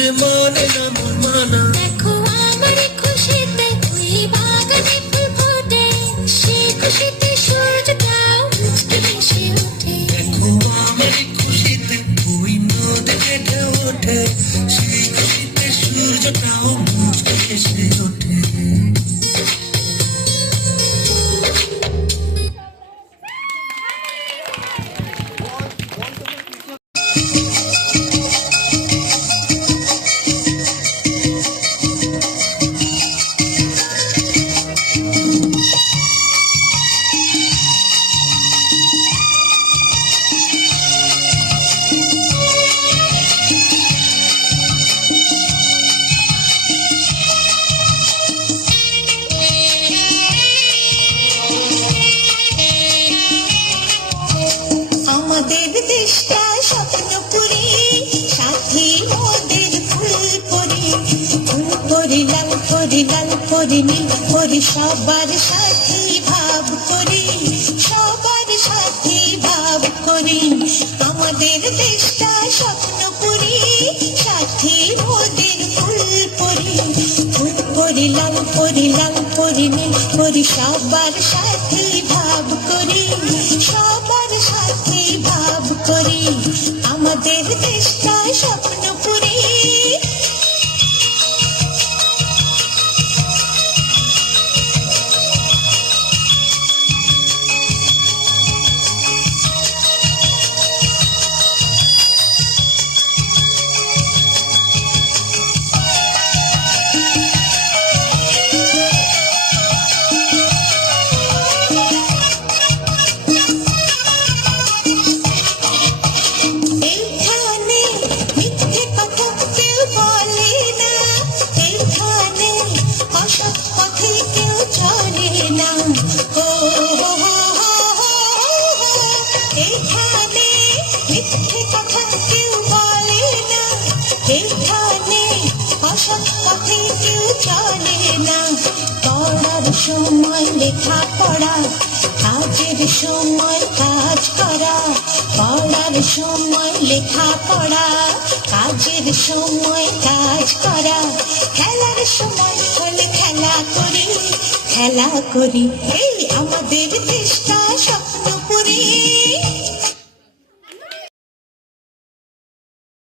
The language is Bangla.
যে মানে না মন মানা। দেখো আমার খুশিতে তুই বাগানে ফুল ফোটে, সে খুশিতে সূর্যটাও মুচকে ভেসে ওঠে। দেখো আমার খুশিতে ওই নদী কেটে ওঠে, সেই খুশিতে সূর্যটাও মুচকে ভেসে ওঠে। আমাদের দেশটা স্বপ্নপুরী, সাথী মোদের ফুলপুরি। ফুলপুরি লাল পরি লাল পরি নীল পরি, সবার সাথী ভাব করি, সবার সাথী ভাব করি। আমাদের দেশটা স্বপ্নপুরী, সাথী মোদের ফুলপুরি। ফুলপুরি লাল পরি লাল পরি নীল পরি, সবার সাথী ভাব করি, সবার সাথী ভাব করি। আমাদের দেশটা স্বপ্নপুরী। এইখানে মিথ্যে কথা কেউ বলে না, এইখানে অসৎ পথে কেউ চলে না। ও এইখানে মিথ্যে কথা কেউ বলে না, এইখানে অসৎ পথে কেউ চলে না। পড়ার সময় লেখা পড়া, কাজের সময় কাজ করা। পড়ার সময় লেখা পড়া, কাজের সময় কাজ করা। খেলার সময় হলে খেলা করি, খেলা করি। এই আমাদের দেশটা